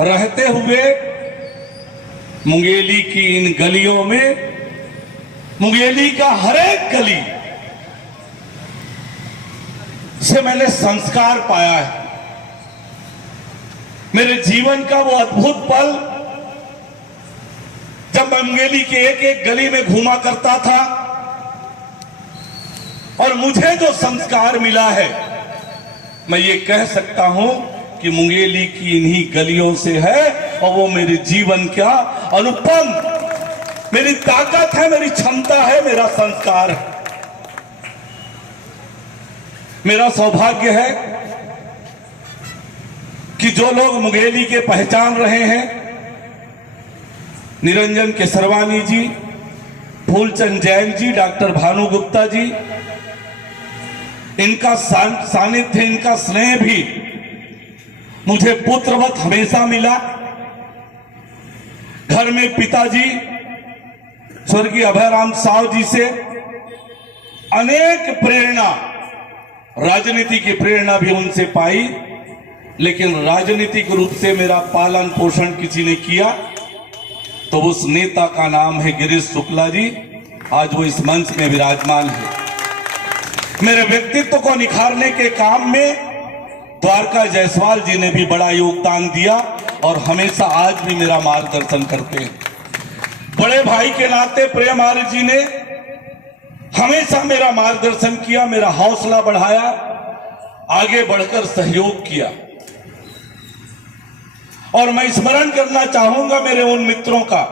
रहते हुए मुंगेली की इन गलियों में, मुंगेली का हर एक गली से मैंने संस्कार पाया है। मेरे जीवन का वो अद्भुत पल जब मैं मुंगेली के एक एक गली में घूमा करता था और मुझे जो संस्कार मिला है, मैं ये कह सकता हूं कि मुंगेली की इन्हीं गलियों से है। और वो मेरे जीवन का अनुपम, मेरी ताकत है, मेरी क्षमता है, मेरा संस्कार है। मेरा सौभाग्य है कि जो लोग मुंगेली के पहचान रहे हैं, निरंजन केसरवानी जी, फूलचंद जैन जी, डॉक्टर भानु गुप्ता जी, इनका सानिध्य, इनका स्नेह भी मुझे पुत्रवत हमेशा मिला। घर में पिताजी स्वर्गीय अभयराम साव जी से अनेक प्रेरणा, राजनीति की प्रेरणा भी उनसे पाई, लेकिन राजनीतिक रूप से मेरा पालन पोषण किसी ने किया तो उस नेता का नाम है गिरीश शुक्ला जी। आज वो इस मंच में विराजमान है। मेरे व्यक्तित्व को निखारने के काम में द्वारका जायसवाल जी ने भी बड़ा योगदान दिया और हमेशा आज भी मेरा मार्गदर्शन करते हैं। बड़े भाई के नाते प्रेम आर्य जी ने हमेशा मेरा मार्गदर्शन किया, मेरा हौसला बढ़ाया, आगे बढ़कर सहयोग किया। और मैं स्मरण करना चाहूंगा मेरे उन मित्रों का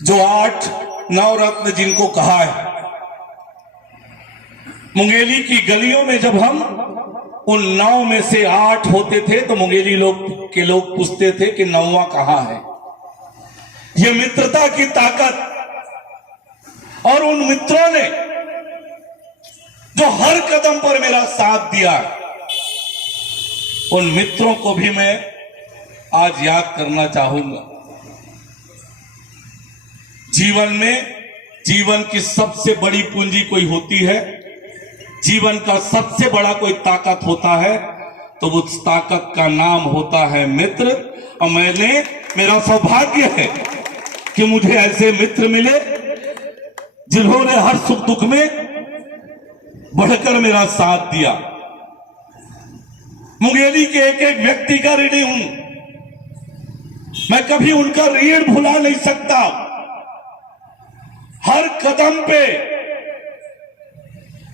जो 8 नवरत्न जिनको कहा है। मुंगेली की गलियों में जब हम उन 9 में से 8 होते थे तो मुंगेली लोग पूछते थे कि 9वां कहां है। ये मित्रता की ताकत और उन मित्रों ने जो हर कदम पर मेरा साथ दिया, उन मित्रों को भी मैं आज याद करना चाहूंगा। जीवन में, जीवन की सबसे बड़ी पूंजी कोई होती है, जीवन का सबसे बड़ा कोई ताकत होता है, तो उस ताकत का नाम होता है मित्र। और मेरा सौभाग्य है कि मुझे ऐसे मित्र मिले जिन्होंने हर सुख दुख में बढ़कर मेरा साथ दिया। मुंगेली के एक एक व्यक्ति का ऋणी हूं मैं, कभी उनका ऋण भुला नहीं सकता। हर कदम पे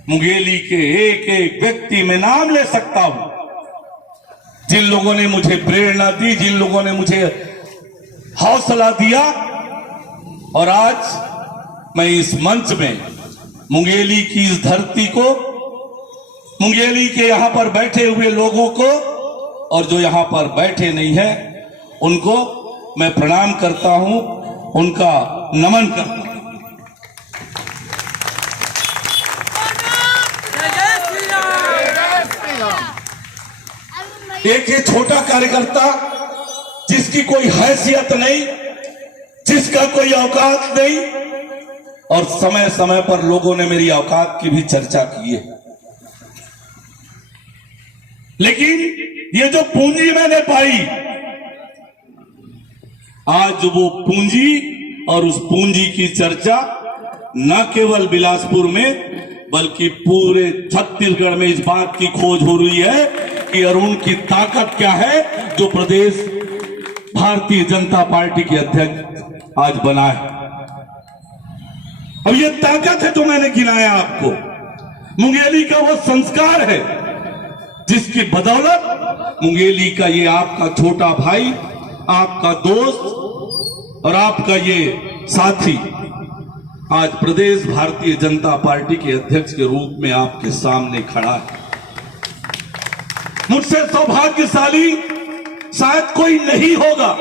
मुंगेली के एक एक व्यक्ति में नाम ले सकता हूं, जिन लोगों ने मुझे प्रेरणा दी, जिन लोगों ने मुझे हौसला दिया। और आज मैं इस मंच में मुंगेली की इस धरती को, मुंगेली के यहां पर बैठे हुए लोगों को और जो यहां पर बैठे नहीं है उनको मैं प्रणाम करता हूं, उनका नमन करता हूं। एक ये छोटा कार्यकर्ता जिसकी कोई हैसियत नहीं, जिसका कोई औकात नहीं, और समय समय पर लोगों ने मेरी औकात की भी चर्चा की है। लेकिन ये जो पूंजी मैंने पाई, आज वो पूंजी और उस पूंजी की चर्चा न केवल बिलासपुर में बल्कि पूरे छत्तीसगढ़ में इस बात की खोज हो रही है कि अरुण की ताकत क्या है, जो प्रदेश भारतीय जनता पार्टी के अध्यक्ष आज बना है। अब ये ताकत है जो मैंने गिनाया आपको, मुंगेली का वो संस्कार है जिसकी बदौलत मुंगेली का ये आपका छोटा भाई, आपका दोस्त और आपका ये साथी आज प्रदेश भारतीय जनता पार्टी के अध्यक्ष के रूप में आपके सामने खड़ा है। मुझसे सौभाग्यशाली शायद कोई नहीं होगा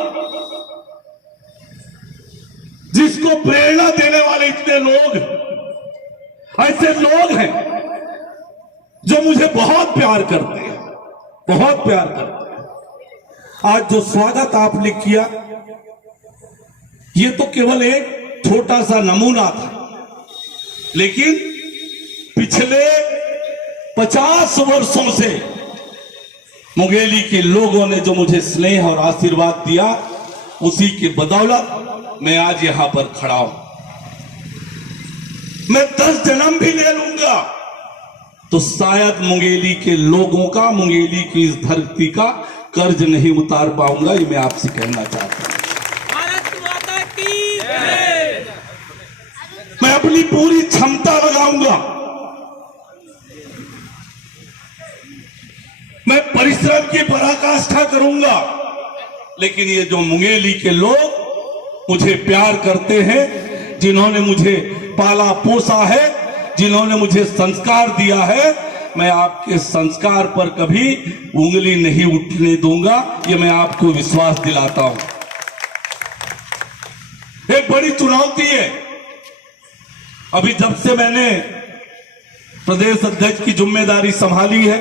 जिसको प्रेरणा देने वाले इतने लोग, ऐसे लोग हैं जो मुझे बहुत प्यार करते हैं, बहुत प्यार करते हैं। आज जो स्वागत आपने किया, ये तो केवल एक छोटा सा नमूना था, लेकिन पिछले 50 वर्षों से मुंगेली के लोगों ने जो मुझे स्नेह और आशीर्वाद दिया, उसी की बदौलत मैं आज यहां पर खड़ा हूं। मैं 10 जन्म भी ले लूंगा तो शायद मुंगेली के लोगों का, मुंगेली की इस धरती का कर्ज नहीं उतार पाऊंगा। ये मैं आपसे कहना चाहता हूं। भारत माता की जय। मैं अपनी पूरी क्षमता लगाऊंगा, मैं परिश्रम की पराकाष्ठा करूंगा, लेकिन ये जो मुंगेली के लोग मुझे प्यार करते हैं, जिन्होंने मुझे पाला पोसा है, जिन्होंने मुझे संस्कार दिया है, मैं आपके संस्कार पर कभी उंगली नहीं उठने दूंगा। ये मैं आपको विश्वास दिलाता हूं। एक बड़ी चुनौती है। अभी जब से मैंने प्रदेश अध्यक्ष की जिम्मेदारी संभाली है,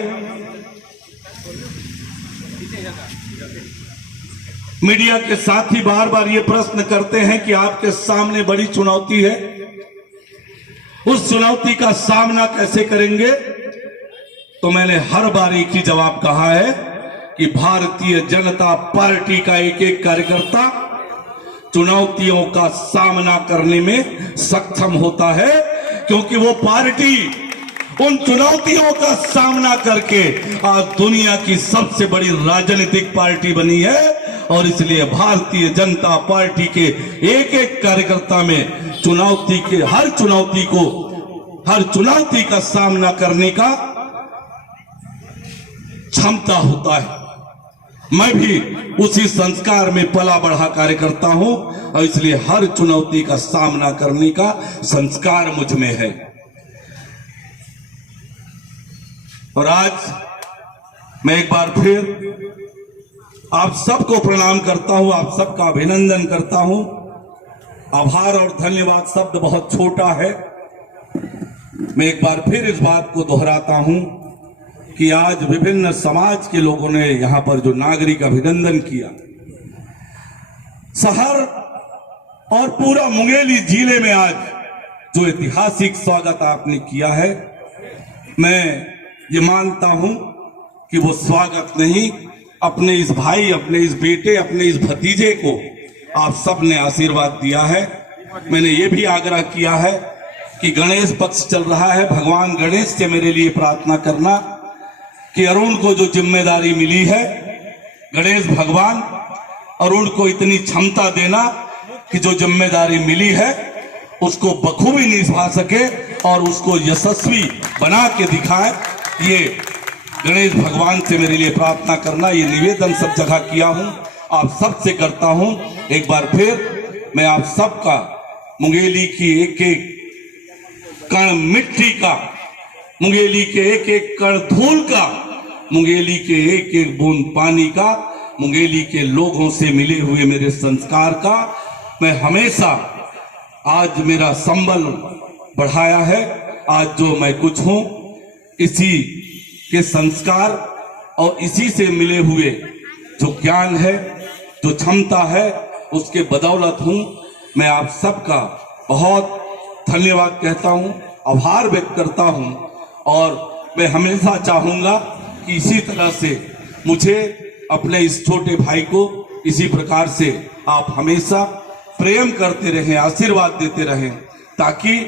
मीडिया के साथी बार बार ये प्रश्न करते हैं कि आपके सामने बड़ी चुनौती है, उस चुनौती का सामना कैसे करेंगे? तो मैंने हर बार एक ही जवाब कहा है कि भारतीय जनता पार्टी का एक एक कार्यकर्ता चुनौतियों का सामना करने में सक्षम होता है, क्योंकि वो पार्टी उन चुनौतियों का सामना करके आज दुनिया की सबसे बड़ी राजनीतिक पार्टी बनी है। और इसलिए भारतीय जनता पार्टी के एक एक कार्यकर्ता में चुनौती के हर चुनौती का सामना करने का क्षमता होता है। मैं भी उसी संस्कार में पला बढ़ा कार्यकर्ता हूं और इसलिए हर चुनौती का सामना करने का संस्कार मुझ में है। और आज मैं एक बार फिर आप सबको प्रणाम करता हूं, आप सबका अभिनंदन करता हूं। आभार और धन्यवाद शब्द बहुत छोटा है। मैं एक बार फिर इस बात को दोहराता हूं कि आज विभिन्न समाज के लोगों ने यहां पर जो नागरिक अभिनंदन किया, शहर और पूरा मुंगेली जिले में आज जो ऐतिहासिक स्वागत आपने किया है, मैं ये मानता हूं कि वो स्वागत नहीं, अपने इस भाई, अपने इस बेटे, अपने इस भतीजे को आप सब ने आशीर्वाद दिया है। मैंने ये भी आग्रह किया है कि गणेश पक्ष चल रहा है, भगवान गणेश से मेरे लिए प्रार्थना करना कि अरुण को जो जिम्मेदारी मिली है, गणेश भगवान अरुण को इतनी क्षमता देना कि जो जिम्मेदारी मिली है उसको बखूबी निभा सके और उसको यशस्वी बना के दिखाए। ये गणेश भगवान से मेरे लिए प्रार्थना करना, ये निवेदन सब जगह किया हूं, आप सब से करता हूं। एक बार फिर मैं आप सबका, मुंगेली की एक एक कण मिट्टी का, मुंगेली के एक एक कण धूल का, मुंगेली के एक एक बूंद पानी का, मुंगेली के लोगों से मिले हुए मेरे संस्कार का मैं हमेशा, आज मेरा संबल बढ़ाया है। आज जो मैं कुछ हूं, इसी के संस्कार और इसी से मिले हुए जो ज्ञान है, जो क्षमता है, उसके बदौलत हूं। मैं आप सबका बहुत धन्यवाद कहता हूं, आभार व्यक्त करता हूं और मैं हमेशा चाहूंगा कि इसी तरह से मुझे, अपने इस छोटे भाई को इसी प्रकार से आप हमेशा प्रेम करते रहें, आशीर्वाद देते रहें, ताकि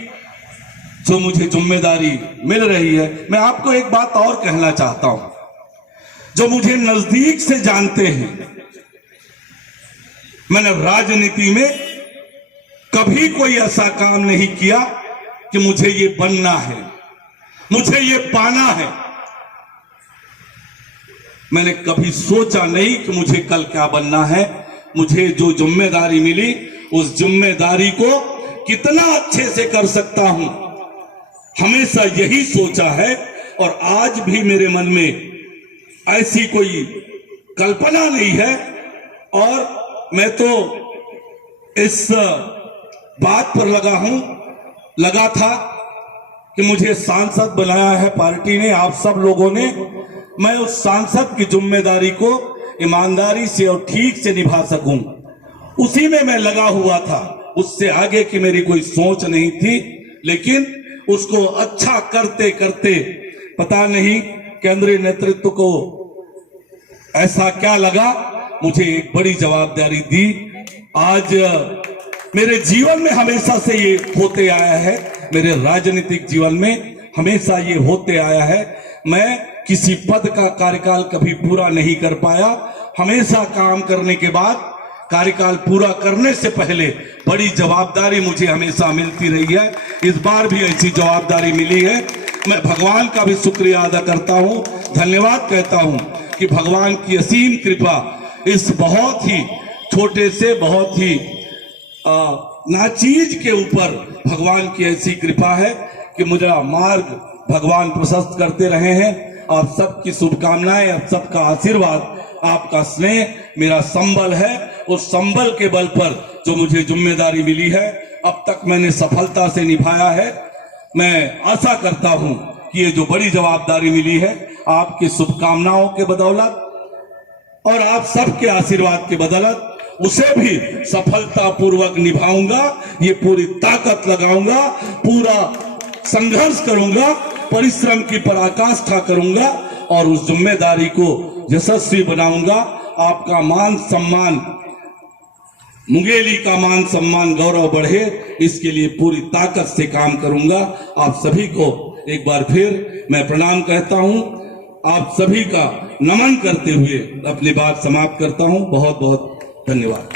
जो मुझे जिम्मेदारी मिल रही है। मैं आपको एक बात और कहना चाहता हूं, जो मुझे नजदीक से जानते हैं, मैंने राजनीति में कभी कोई ऐसा काम नहीं किया कि मुझे ये बनना है, मुझे ये पाना है। मैंने कभी सोचा नहीं कि मुझे कल क्या बनना है। मुझे जो जिम्मेदारी मिली, उस जिम्मेदारी को कितना अच्छे से कर सकता हूं, हमेशा यही सोचा है। और आज भी मेरे मन में ऐसी कोई कल्पना नहीं है। और मैं तो इस बात पर लगा था कि मुझे सांसद बनाया है पार्टी ने, आप सब लोगों ने। मैं उस सांसद की जिम्मेदारी को ईमानदारी से और ठीक से निभा सकूं, उसी में मैं लगा हुआ था। उससे आगे की मेरी कोई सोच नहीं थी। लेकिन उसको अच्छा करते करते पता नहीं केंद्रीय नेतृत्व को ऐसा क्या लगा, मुझे एक बड़ी जवाबदारी दी। आज मेरे जीवन में हमेशा से ये होते आया है, मेरे राजनीतिक जीवन में हमेशा ये होते आया है। मैं किसी पद का कार्यकाल कभी पूरा नहीं कर पाया। हमेशा काम करने के बाद, कार्यकाल पूरा करने से पहले बड़ी जवाबदारी मुझे हमेशा मिलती रही है। इस बार भी ऐसी जवाबदारी मिली है। मैं भगवान का भी शुक्रिया अदा करता हूं, धन्यवाद कहता हूं कि भगवान की असीम कृपा इस बहुत ही छोटे से बहुत ही नाचीज के ऊपर भगवान की ऐसी कृपा है कि मेरा मार्ग भगवान प्रशस्त करते रहे हैं। आप सबकी शुभकामनाएं, आप सबका आशीर्वाद, आपका स्नेह मेरा संबल है। उस संबल के बल पर जो मुझे जिम्मेदारी मिली है, अब तक मैंने सफलता से निभाया है। मैं आशा करता हूं कि ये जो बड़ी जवाबदारी मिली है, आपकी शुभकामनाओं के बदौलत और आप सबके आशीर्वाद के बदौलत उसे भी सफलता पूर्वक निभाऊंगा। ये पूरी ताकत लगाऊंगा, पूरा संघर्ष करूंगा, परिश्रम की पराकाष्ठा करूंगा और उस जिम्मेदारी को यशस्वी बनाऊंगा। आपका मान सम्मान, मुंगेली का मान सम्मान, गौरव बढ़े, इसके लिए पूरी ताकत से काम करूंगा। आप सभी को एक बार फिर मैं प्रणाम कहता हूं। आप सभी का नमन करते हुए अपनी बात समाप्त करता हूं। बहुत बहुत धन्यवाद।